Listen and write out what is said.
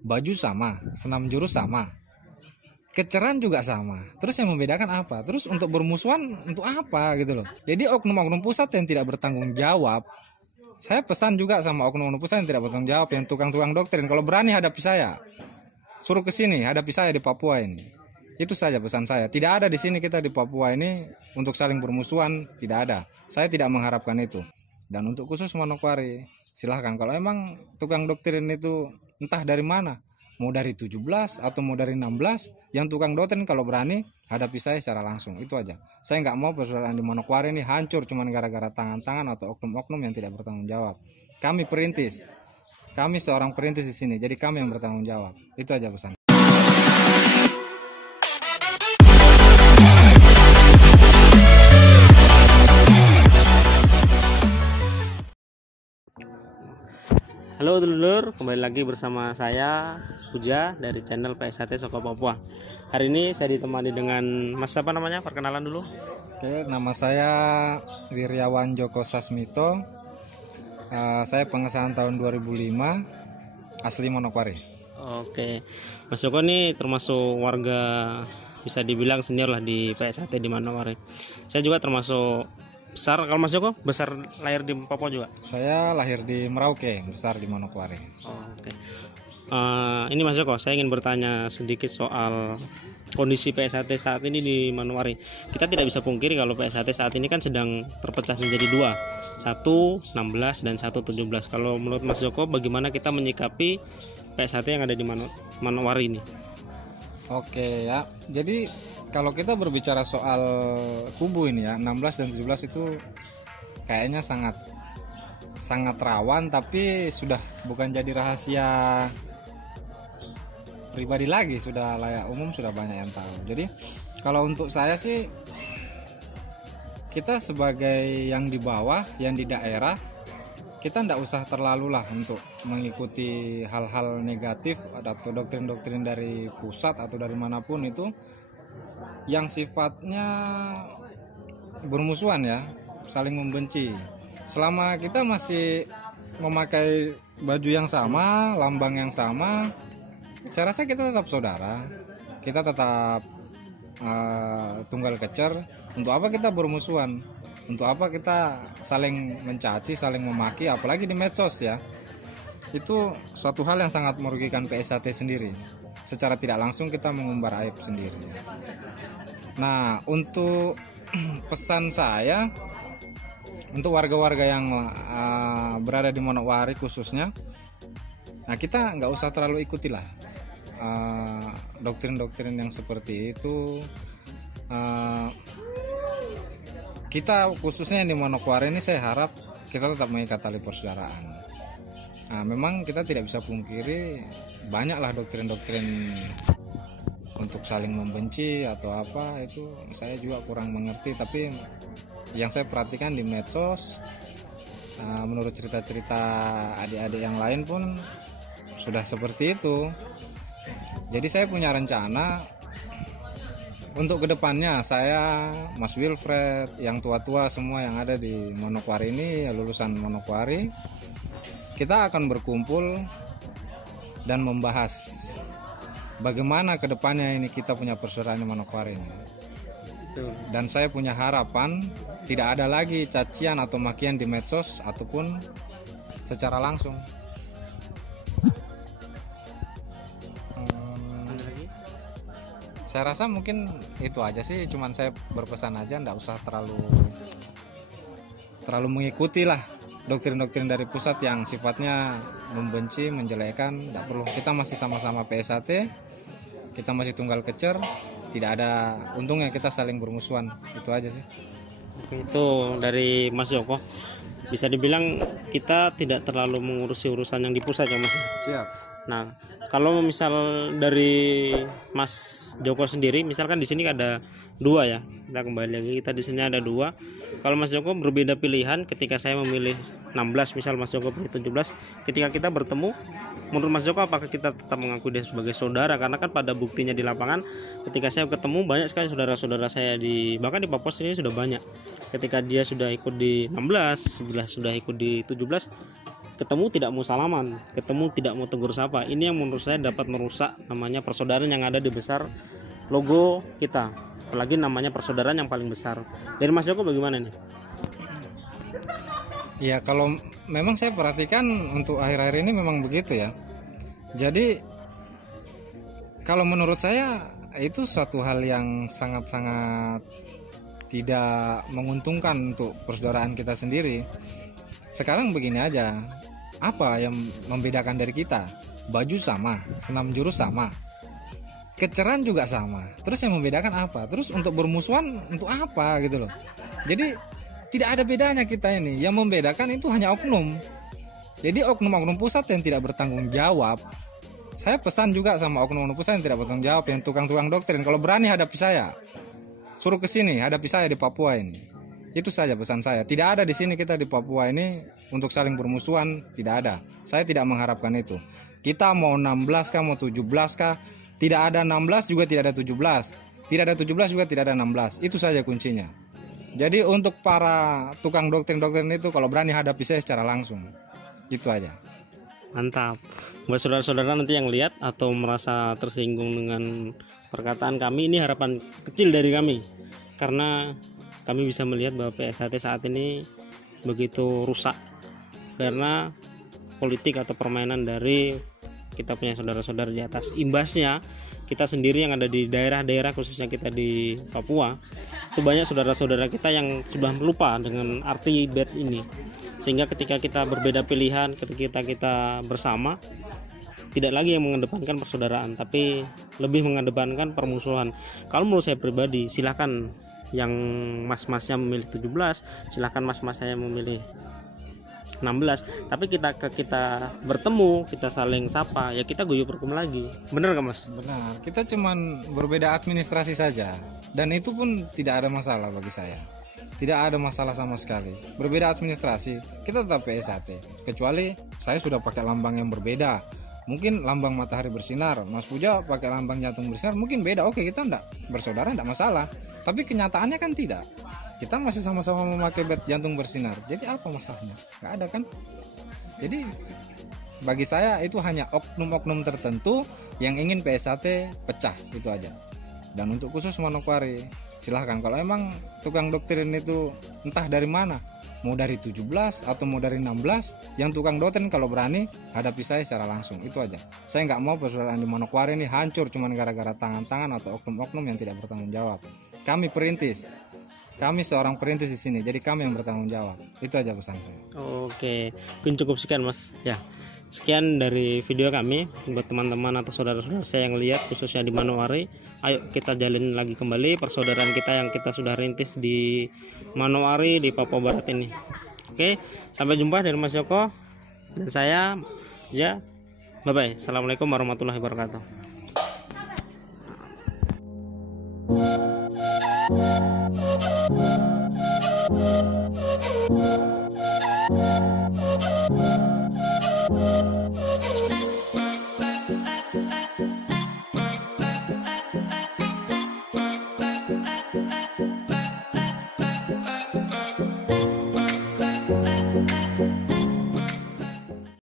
baju sama, senam jurus sama, keceran juga sama. Terus yang membedakan apa? Terus untuk bermusuhan untuk apa gitu loh. Jadi oknum-oknum pusat yang tidak bertanggung jawab, saya pesan juga sama oknum-oknum pusat yang tidak bertanggung jawab, yang tukang-tukang doktrin, kalau berani hadapi saya, suruh ke sini, hadapi saya di Papua ini. Itu saja pesan saya. Tidak ada di sini kita di Papua ini untuk saling bermusuhan, tidak ada. Saya tidak mengharapkan itu. Dan untuk khusus Manokwari, silahkan kalau emang tukang doktrin itu entah dari mana, mau dari 17 atau mau dari 16, yang tukang doktrin kalau berani hadapi saya secara langsung. Itu aja. Saya nggak mau persaudaraan di Manokwari ini hancur cuma gara-gara tangan-tangan atau oknum-oknum yang tidak bertanggung jawab. Kami perintis, kami seorang perintis di sini, jadi kami yang bertanggung jawab. Itu aja pesan. Halo dulur, kembali lagi bersama saya Puja dari channel PSHT Soko Papua. Hari ini saya ditemani dengan Mas apa namanya? Perkenalan dulu. Oke, nama saya Wiryawan Joko Sasmito. Saya pengesahan tahun 2005, asli Manokwari. Oke, Mas Joko ini termasuk warga bisa dibilang senior lah di PSHT di Manokwari. Saya juga termasuk besar. Kalau Mas Joko besar lahir di Papua juga? Saya lahir di Merauke, besar di Manokwari. Oke. Ini Mas Joko, saya ingin bertanya sedikit soal kondisi PSHT saat ini di Manokwari. Kita tidak bisa pungkiri kalau PSHT saat ini kan sedang terpecah menjadi dua, 1/16 dan 1/17. Kalau menurut Mas Joko, bagaimana kita menyikapi PSHT yang ada di Manokwari ini? Oke ya, jadi kalau kita berbicara soal kubu ini ya, 16 dan 17 itu kayaknya sangat rawan, tapi sudah bukan jadi rahasia pribadi lagi, sudah layak umum, sudah banyak yang tahu. Jadi kalau untuk saya sih, kita sebagai yang di bawah, yang di daerah, kita tidak usah terlalu lah untuk mengikuti hal-hal negatif atau doktrin-doktrin dari pusat atau dari manapun itu yang sifatnya bermusuhan ya, saling membenci. Selama kita masih memakai baju yang sama, lambang yang sama, saya rasa kita tetap saudara, kita tetap tunggal kecer. Untuk apa kita bermusuhan? Untuk apa kita saling mencaci, saling memaki, apalagi di medsos ya. Itu suatu hal yang sangat merugikan PSHT sendiri. Secara tidak langsung kita mengumbar aib sendiri. Nah, untuk pesan saya untuk warga-warga yang berada di Manokwari khususnya, nah kita nggak usah terlalu ikutilah doktrin-doktrin yang seperti itu. Kita khususnya di Manokwari ini saya harap kita tetap mengikat tali persaudaraan. Nah, memang kita tidak bisa pungkiri banyaklah doktrin-doktrin untuk saling membenci atau apa, itu saya juga kurang mengerti, tapi yang saya perhatikan di medsos, menurut cerita-cerita adik-adik yang lain pun sudah seperti itu. Jadi saya punya rencana untuk kedepannya, saya, Mas Wilfred, yang tua-tua semua yang ada di Manokwari ini, lulusan Manokwari, kita akan berkumpul dan membahas bagaimana kedepannya ini kita punya persaudaraan di Manokwari ini. Dan saya punya harapan tidak ada lagi cacian atau makian di medsos ataupun secara langsung. Saya rasa mungkin itu aja sih, cuman saya berpesan aja nggak usah terlalu mengikuti lah doktrin-doktrin dari pusat yang sifatnya membenci, menjelekkan. Nggak perlu, kita masih sama-sama PSHT, kita masih tunggal kecer, tidak ada untungnya kita saling bermusuhan. Itu aja sih. Itu dari Mas Joko, bisa dibilang kita tidak terlalu mengurusi urusan yang di pusat ya Mas. Siap. Nah, kalau misal dari Mas Joko sendiri, misalkan di sini ada dua ya, kita kembali lagi, kita di sini ada dua. Kalau Mas Joko berbeda pilihan, ketika saya memilih 16, misal Mas Joko pilih 17, ketika kita bertemu, menurut Mas Joko apakah kita tetap mengaku dia sebagai saudara? Karena kan pada buktinya di lapangan, ketika saya ketemu banyak sekali saudara-saudara saya bahkan di Papua sini sudah banyak. Ketika dia sudah ikut di 16, sudah ikut di 17, ketemu tidak mau salaman, ketemu tidak mau tegur sapa. Ini yang menurut saya dapat merusak namanya persaudaraan yang ada di besar logo kita, apalagi namanya persaudaraan yang paling besar. Dari Mas Joko bagaimana nih? Ya kalau memang saya perhatikan untuk akhir-akhir ini memang begitu ya. Jadi kalau menurut saya itu suatu hal yang sangat-sangat tidak menguntungkan untuk persaudaraan kita sendiri. Sekarang begini aja, apa yang membedakan dari kita? Baju sama, senam jurus sama, keceran juga sama. Terus yang membedakan apa? Terus untuk bermusuhan untuk apa gitu loh. Jadi tidak ada bedanya kita ini. Yang membedakan itu hanya oknum. Jadi oknum-oknum pusat yang tidak bertanggung jawab. Saya pesan juga sama oknum-oknum pusat yang tidak bertanggung jawab, yang tukang-tukang doktrin, kalau berani hadapi saya, suruh ke sini, hadapi saya di Papua ini. Itu saja pesan saya. Tidak ada di sini kita di Papua ini untuk saling bermusuhan, tidak ada. Saya tidak mengharapkan itu. Kita mau 16 kah, mau 17 kah, tidak ada 16 juga tidak ada 17. Tidak ada 17 juga tidak ada 16. Itu saja kuncinya. Jadi untuk para tukang doktrin-doktrin itu kalau berani hadapi saya secara langsung. Itu aja. Mantap. Buat saudara-saudara nanti yang lihat atau merasa tersinggung dengan perkataan kami, ini harapan kecil dari kami. Karena kami bisa melihat bahwa PSHT saat ini begitu rusak karena politik atau permainan dari kita punya saudara-saudara di atas. Imbasnya kita sendiri yang ada di daerah-daerah, khususnya kita di Papua, itu banyak saudara-saudara kita yang sudah lupa dengan arti BET ini. Sehingga ketika kita berbeda pilihan, ketika kita bersama, tidak lagi yang mengedepankan persaudaraan, tapi lebih mengedepankan permusuhan. Kalau menurut saya pribadi, silakan yang mas-masnya memilih 17, silakan mas-masnya memilih 16, tapi kita bertemu, kita saling sapa, ya kita guyup rukun lagi. Benar gak Mas? Benar, kita cuman berbeda administrasi saja, dan itu pun tidak ada masalah bagi saya. Tidak ada masalah sama sekali. Berbeda administrasi, kita tetap PSHT, kecuali saya sudah pakai lambang yang berbeda. Mungkin lambang matahari bersinar, Mas Puja pakai lambang jantung bersinar, mungkin beda. Oke, kita enggak bersaudara, enggak masalah. Tapi kenyataannya kan tidak. Kita masih sama-sama memakai bat jantung bersinar. Jadi apa masalahnya? Nggak ada kan? Jadi bagi saya itu hanya oknum-oknum tertentu yang ingin PSHT pecah, itu aja. Dan untuk khusus Manokwari, silahkan. Kalau emang tukang doktrin itu entah dari mana, mau dari 17 atau mau dari 16, yang tukang doktrin kalau berani hadapi saya secara langsung, itu aja. Saya nggak mau persaudaraan di Manokwari ini hancur cuma gara-gara tangan-tangan atau oknum-oknum yang tidak bertanggung jawab. Kami perintis. Kami seorang perintis di sini, jadi kami yang bertanggung jawab. Itu aja pesan saya. Oke, mungkin cukup sekian Mas. Ya, sekian dari video kami buat teman-teman atau saudara-saudara saya yang lihat khususnya di Manowari. Ayo kita jalin lagi kembali persaudaraan kita yang kita sudah rintis di Manowari di Papua Barat ini. Oke, sampai jumpa dari Mas Joko dan saya. Ya, bye bye. Assalamualaikum warahmatullahi wabarakatuh.